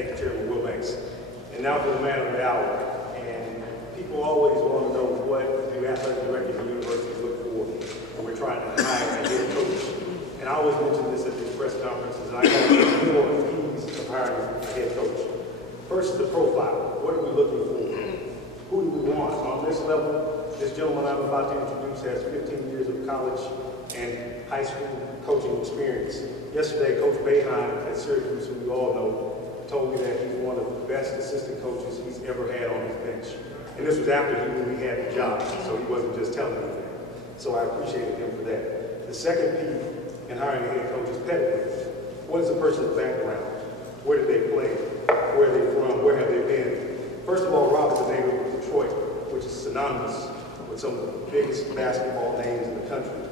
Thank you, Chairman Wilbanks. And now for the man of the hour. And people always want to know what the athletic director of the university look for when we're trying to hire a head coach. And I always mention this at these press conferences, and I got 4 keys of hiring a head coach. First, the profile. What are we looking for? Who do we want? On this level, this gentleman I'm about to introduce has 15 years of college and high school coaching experience. Yesterday, Coach Boeheim at Syracuse, who we all know, told me that he's one of the best assistant coaches he's ever had on his bench. And this was after he knew he had the job, so he wasn't just telling me that. So I appreciated him for that. The second P in hiring a head coach is pedigree. What is the person's background? Where did they play? Where are they from? Where have they been? First of all, Rob is a native of Detroit, which is synonymous with some of the biggest basketball names in the country.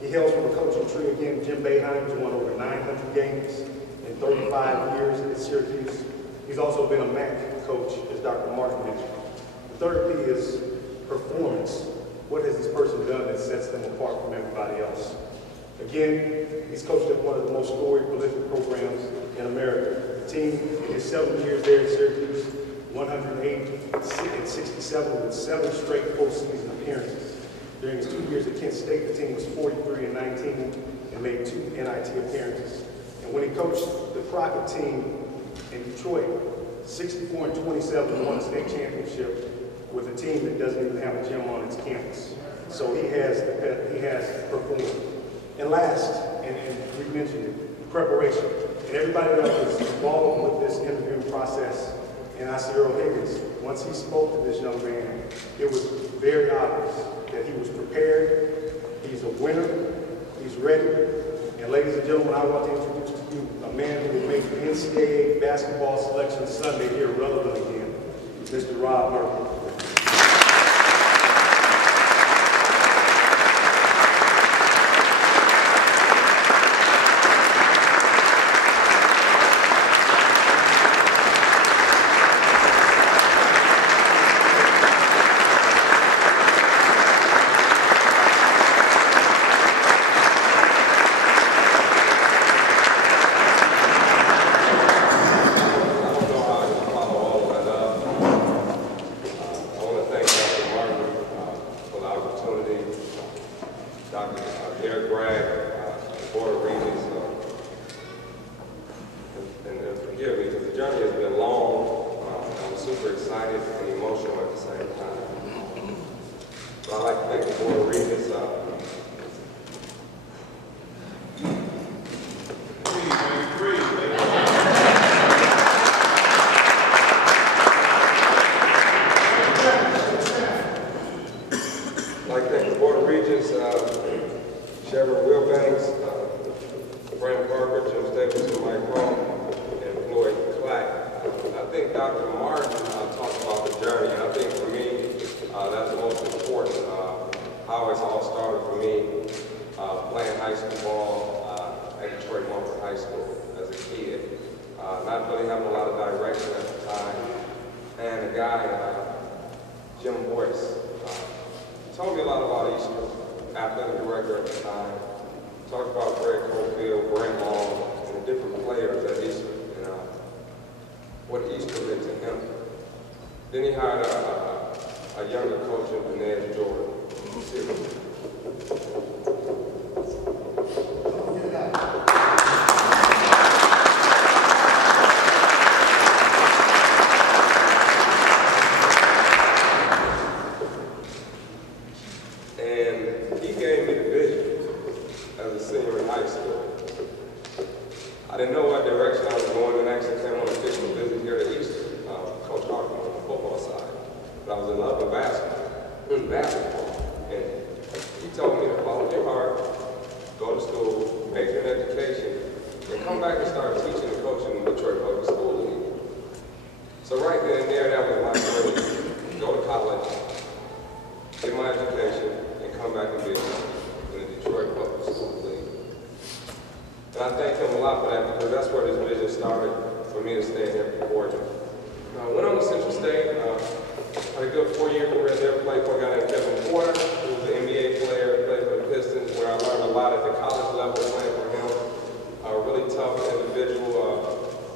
He hails from a coaching tree again. Jim Boeheim has won over 900 games in 35 years at Syracuse. He's also been a MAC coach, as Dr. Martin mentioned. The third P is performance. What has this person done that sets them apart from everybody else? Again, he's coached at one of the most storied, prolific programs in America. The team, in his 7 years there at Syracuse, 108 and 67 with 7 straight postseason appearances. During his 2 years at Kent State, the team was 43 and 19 and made 2 NIT appearances. And when he coached the Crockett team in Detroit, 64 and 27 won a state championship with a team that doesn't even have a gym on its campus. So he has performed. And last, and we mentioned it, preparation. And everybody that was involved with this interviewing process, and I see Earl Higgins, once he spoke to this young man, it was very obvious that he was prepared, he's a winner, he's ready. And ladies and gentlemen, I want to introduce to you a man who will make the NCAA basketball selection Sunday here relevant again, Mr. Rob Murphy.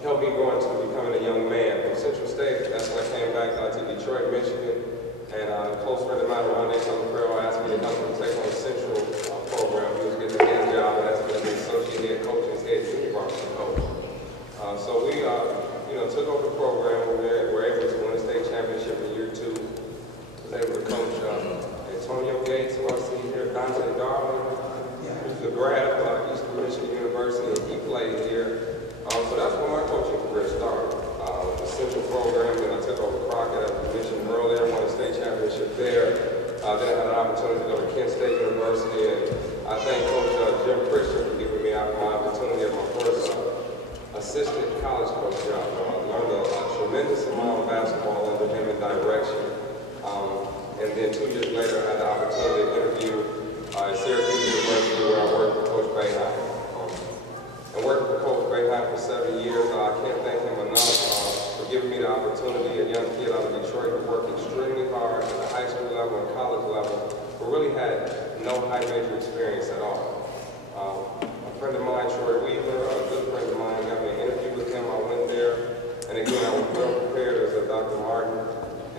Helped me grow into becoming a young Central State. That's when I came back to Detroit, Michigan. And a close friend of mine, Ron Farrell, asked me to help him take on the Central program. He was getting a head job, and that's going to be associate head coach and head junior varsity coach. So we, took over the program. We were able to win a state championship in year 2. Was able to coach Antonio Gates, who I see here, Dante Darwin, who's a grad of Eastern Michigan University, and he played here. So that's where my coaching career started. The Central program, then I took over Crockett, as I mentioned earlier, won a state championship there. Then I had an opportunity to go to Kent State University, and I thank Coach Jim Christian for giving me my opportunity at my first assistant college coach job. I learned a tremendous amount of basketball under him and direction. And then 2 years later, I had the opportunity to interview at Syracuse University, where I worked with Coach Bayheim. And worked with Coach Bayheim for 7 years. I can't thank him enough for giving me the opportunity, a young kid out of Detroit, to work extremely hard at the high school level and college level, but really had no high major experience at all. A friend of mine, Troy Weaver, a good friend of mine, got me an interview with him. I went there, and again, I was well prepared as Dr. Martin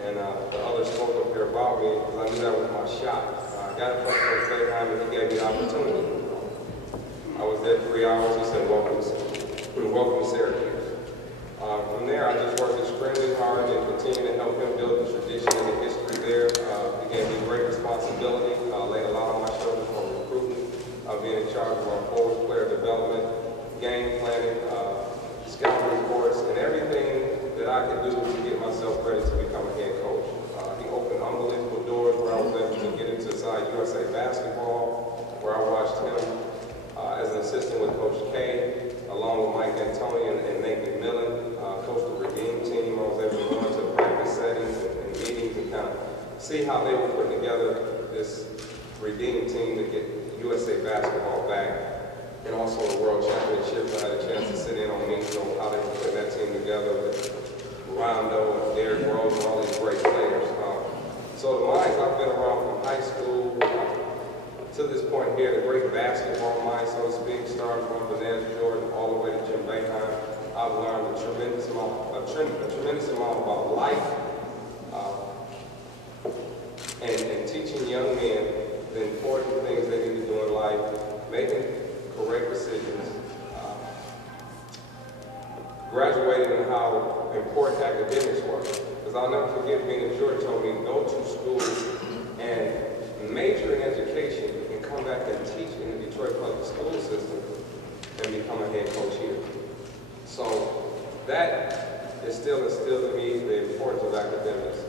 and the others spoke up here about me, because I knew that was my shot. I got in front of Coach Bayheim, and he gave me the opportunity. I was there 3 hours. He said, welcome to Syracuse. From there, I just worked extremely hard and continued to help him build the tradition and the history there. It gave me great responsibility. Laid a lot on my shoulders for recruiting, being in charge of our forward player development, game planning, scouting reports, and everything that I could do to get myself ready to become a head coach. He opened unbelievable doors where I was able to get into side USA basketball, where I watched him as an assistant with Coach K, along with Mike D'Antoni and Nate McMillan, coached the Redeem team. I was able to go into practice settings and meetings and kind of see how they were putting together this Redeem team to get USA basketball back, and also the World Championship. I had a chance to sit in on meetings on how they were putting that team together with Rondo and Derrick Rose and all these great players. So the minds I've been around from high school to this point here, the great basketball mind, so to speak, starting from Vanessa Jordan all the way to Jim Bayheim. I've learned a tremendous amount about life and teaching young men the important things they need to do in life, making correct decisions, graduating and how important academics were. Because I'll never forget being in Georgia told me, go to school and major in education and come back and teach in the Detroit public school system and become a head coach here. So that is still instilled in me the importance of academics.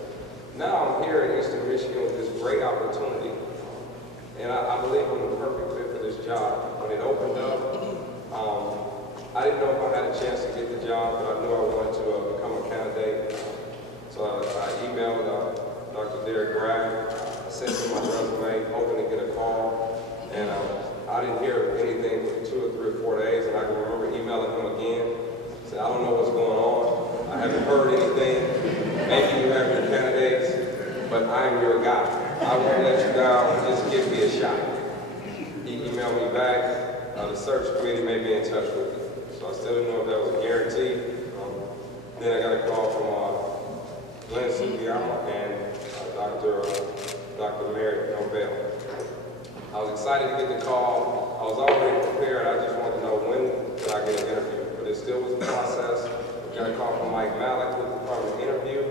Now I'm here in Eastern Michigan with this great opportunity, and I believe I'm the perfect fit for this job. When it opened up, I didn't know if I had a chance to get the job, but I knew I wanted to become a candidate. So I emailed Dr. Derek Graham, sent him my resume, hoping to get a call, and I didn't hear anything for 2 or 3 or 4 days, and I can remember emailing him again. Said, I don't know what's going on. I haven't heard anything. Maybe you have your candidates, but I'm your guy. I won't let you down. Just give me a shot. He emailed me back. The search committee may be in touch with me. So I still didn't know if that was a guarantee. Then I got a call from Glenn Sugiyama and Dr. Mary Nobel. I was excited to get the call. I was already prepared. I just wanted to know when could I get an interview. But it still was a process. I got a call from Mike Malik with the from an interview,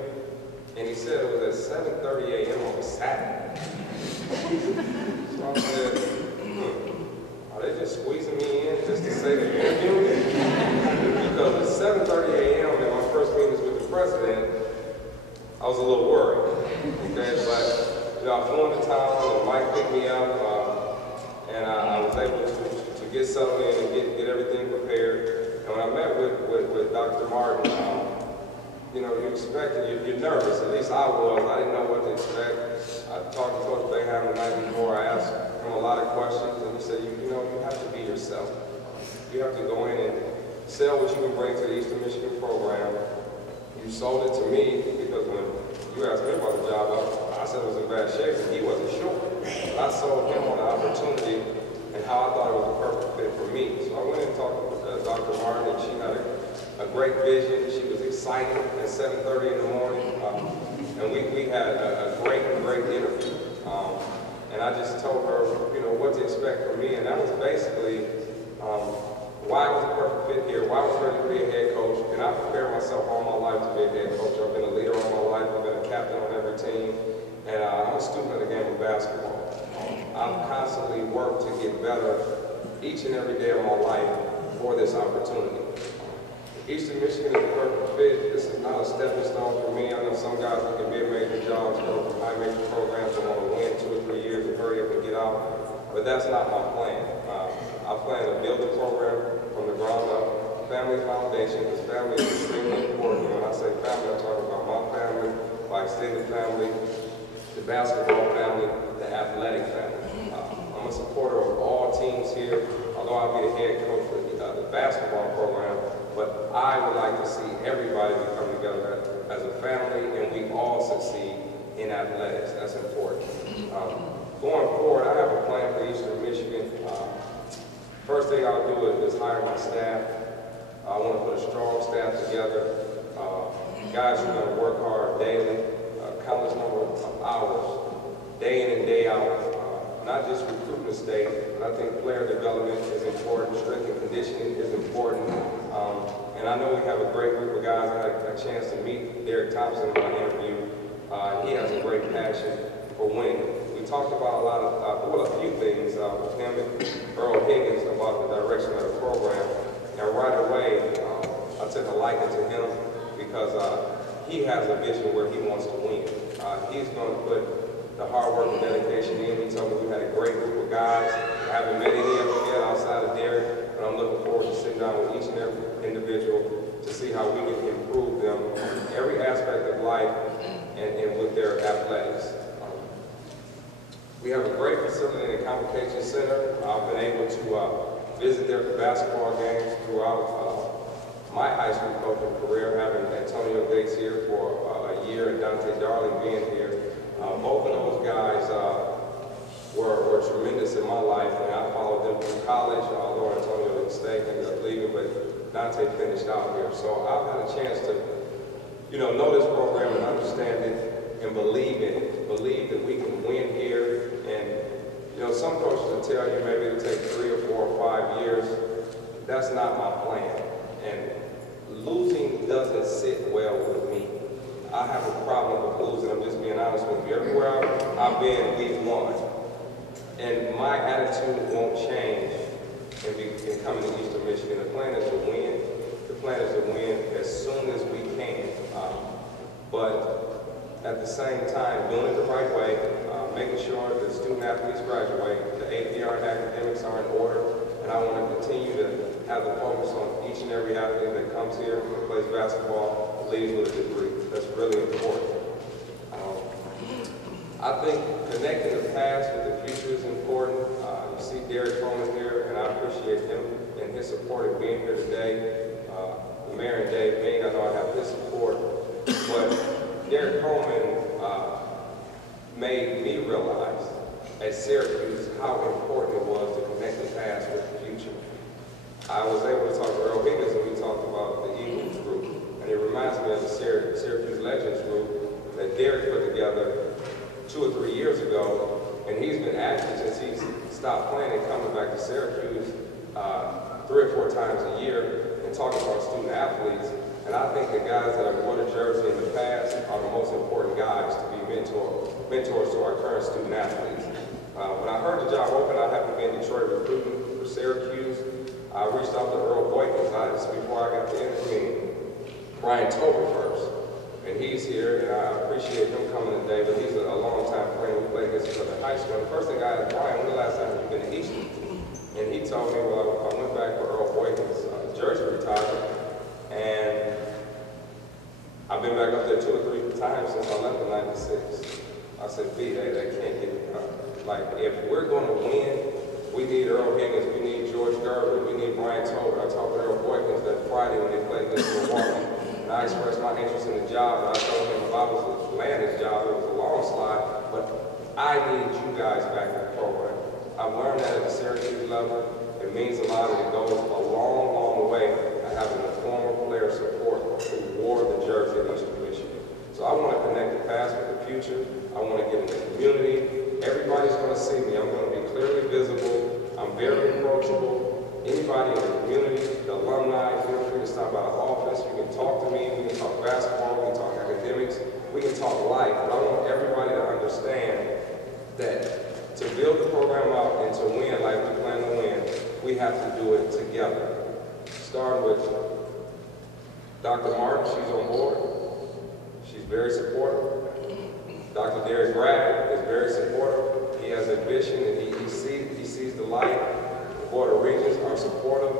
and he said it was at 7:30 a.m. on Saturday. So I said, are they just squeezing me in just to say the interview? Because at 7:30 a.m. in my first meetings with the president, I was a little worried. Okay, but I flew into town and Mike picked me up, and I was able to get settled in and get everything prepared. And when I met with Dr. Martin, you expect it, you're nervous. At least I was. I didn't know what to expect. I talked to Coach Bayheim the night before. I asked him a lot of questions, and he said, you have to be yourself. You have to go in and sell what you can bring to the Eastern Michigan program. You sold it to me because when you asked me about the job, I said it was in bad shape, and he wasn't sure. But I sold him on the opportunity and how I thought it was a perfect fit for me. So I went and talked with Dr. Martin, and she had a a great vision. She was excited at 7:30 in the morning. And we had a great interview. And I just told her, you know, what to expect from me. And that was basically why I was a perfect fit here, why I was ready to be a head coach. And I prepared myself all my life to be a head coach. I've been a leader all my life. I've been a captain on every team. And I'm a student of the game of basketball. I've constantly worked to get better each and every day of my life for this opportunity. Eastern Michigan is a perfect fit. This is not a stepping stone for me. I know some guys that can be at major jobs, go from high major programs and want to win 2 or 3 years and hurry up and get out. But that's not my plan. I plan to build a program from the ground up. Family foundation, because family is extremely important. And when I say family, I'm talking about my family, my extended family, the basketball family, the athletic family. I'm a supporter of all teams here, although I'll be the head coach for the basketball program, but I would like to see everybody come together as a family and we all succeed in athletics. That's important. Going forward, I have a plan for Eastern Michigan. First thing I'll do is hire my staff. I want to put a strong staff together. Guys who are going to work hard daily, countless number of hours, day in and day out. Not just recruiting the state, but I think player development is important, strength and conditioning is important. And I know we have a great group of guys. I had a chance to meet Derek Thompson in my interview. He has a great passion for winning. We talked about a few things with him and Earl Higgins about the direction of the program. And right away, I took a liking to him because he has a vision where he wants to win. He's going to put the hard work and dedication in. He told me we had a great group of guys. I haven't met any of them yet outside of Derek, but I'm looking forward to sitting down with each and every individual to see how we can improve them in every aspect of life and with their athletics. We have a great facility in the Convocation Center. I've been able to visit there for basketball games throughout my high school coaching career, having Antonio Gates here for a year and Dante Darley being here. Both of those guys were tremendous in my life, and I followed them through college, although Antonio didn't stay, ended up leaving, but Dante finished out here. So I've had a chance to, know this program and understand it and believe in it, believe that we can win here. And, some coaches will tell you maybe it'll take 3 or 4 or 5 years. That's not my plan. And losing doesn't sit well with me. I have a problem with losing. I'm just being honest with you. Everywhere I've been, we've won. And my attitude won't change in coming to Eastern Michigan. The plan is to win. The plan is to win as soon as we can. But at the same time, doing it the right way, making sure that student athletes graduate, the APR and academics are in order, and I want to continue to have the focus on each and every athlete that comes here, plays basketball, leaves with a degree. That's really important. I think connecting the past with the future is important. You see Derek Coleman here, and I appreciate him and his support in being here today. The mayor and Dave Meade, I know I have his support, but Derek Coleman made me realize at Syracuse how important it was to connect the past with the future. I was able to talk to Earl Higgins, and we talked about the Eagles group, and it reminds me of the Syracuse Legends group that Derek put together 2 or 3 years ago, and he's been active since he's stopped playing and coming back to Syracuse 3 or 4 times a year and talking about student athletes. And I think the guys that have worn a jersey in the past are the most important guys to be mentors to our current student athletes. When I heard the job open, I happened to be in Detroit recruiting for Syracuse. I reached out to Earl Boykins. This is before I got to interviewing Brian Tober first. And he's here, and I appreciate him coming today, but he's a long-time friend. We played against each other in high school. And the first thing I asked Brian, when the last time you've been to Eastern? And he told me, well, I went back for Earl Boykins' jersey retirement, and I've been back up there 2 or 3 times since I left in '96. I said, B, they can't get it. Like, if we're going to win, we need Earl Higgins, we need George Gerber, we need Brian Tober. I talked to Earl Boykins that Friday when they played against Milwaukee. And I expressed my interest in the job, and I told him if I was to land his job, it was a long slide, but I need you guys back in the program. I've learned that at the Syracuse level. It means a lot, and it goes a long, long way to having a former player support who wore the jersey of Eastern Michigan. So I want to connect the past with the future. I want to get in the community. Everybody's going to see me. I'm going to be clearly visible. I'm very approachable. Anybody in the community, the alumni, feel free to stop by the office. You can talk to me. We can talk basketball. We can talk academics. We can talk life. But I want everybody to understand that to build the program out and to win like we plan to win, we have to do it together. Starting with Dr. Martin, she's on board. She's very supportive. Dr. Derek Bragg is very supportive. He has ambition and he sees the light. The Board of Regents are supportive.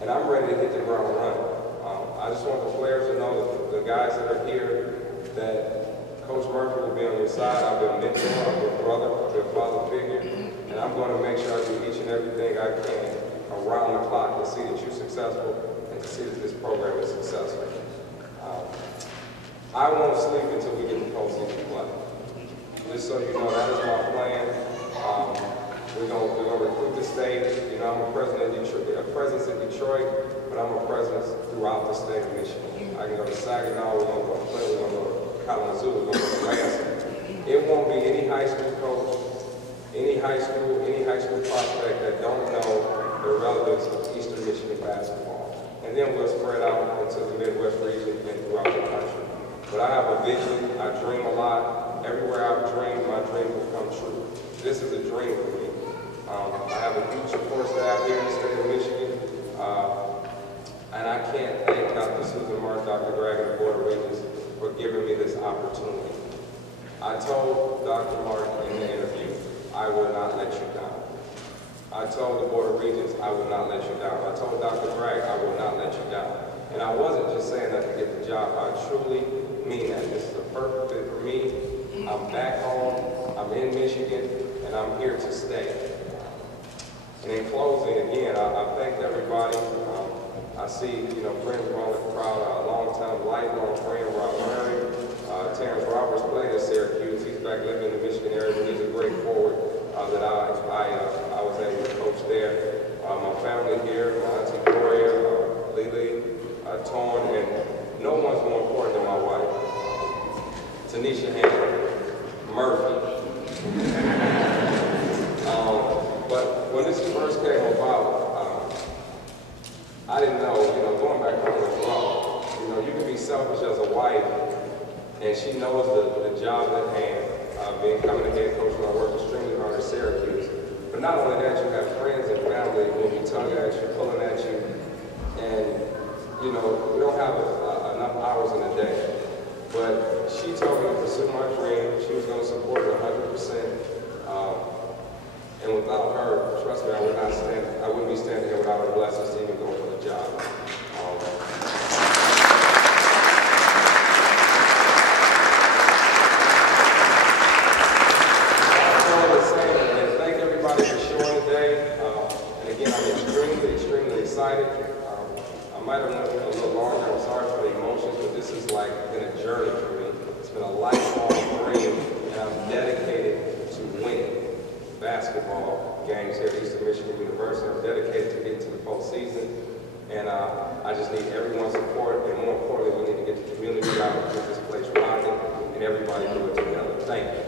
And I'm ready to hit the ground running. I just want the players to know, the guys that are here, that Coach Murphy will be on your side. I've been a mentor, I've been a brother, I've been a father figure, and I'm going to make sure I do each and everything I can around the clock to see that you're successful and to see that this program is successful. I won't sleep until we get the postseason play. Just so you know, that is my plan. We're gonna recruit the state. You know, I'm a presence in Detroit, but I'm a presence throughout the state of Michigan. I can go to Saginaw, we're gonna go to Flint, we're gonna go to Kalamazoo, we're gonna go to Lansing. It won't be any high school coach, any high school prospect that don't know the relevance of Eastern Michigan basketball. And then we'll spread out into the Midwest region and throughout the country. But I have a vision, I dream a lot. Everywhere I've dreamed, my dreams will come true. This is a dream for me. I have a huge support staff here in the state of Michigan. And I can't thank Dr. Susan Martin, Dr. Bragg, and the Board of Regents for giving me this opportunity. I told Dr. Martin in the interview, I will not let you down. I told the Board of Regents, I will not let you down. I told Dr. Bragg, I will not let you down. And I wasn't just saying that to get the job. I truly mean that. This is a perfect fit for me. I'm back home, I'm in Michigan, and I'm here to stay. And in closing, again, I thank everybody. I see, friends around the crowd, a long-time, lifelong friend, Rob Murray. Terrence Roberts played at Syracuse. He's back living in the Michigan area, but he's a great forward that I was able to coach there. My family here, my auntie Gloria, Lily, Torn, and no one's more important than my wife, Tanisha Murphy. But when this first came about, I didn't know, going back home was wrong. You can be selfish as a wife, and she knows the job at hand. Becoming a head coach when I worked extremely hard at Syracuse. But not only that, you have friends and family who will be tugging at you, pulling at you, and we don't have enough hours in a day. But she told me to pursue my dream. She was going to support it 100%. And without her, trust me, I wouldn't be standing here without her blessings to even go for the job. Thank everybody for showing today. And again, I'm extremely excited. I might have went a little longer. I'm sorry for the emotions, but this has been a journey for me. It's been a lifelong dream, and I'm dedicated to winning basketball games here at Eastern Michigan University. I'm dedicated to getting to the postseason, and I just need everyone's support, and more importantly, we need to get the community out and get this place rocking, and everybody do it together. Thank you.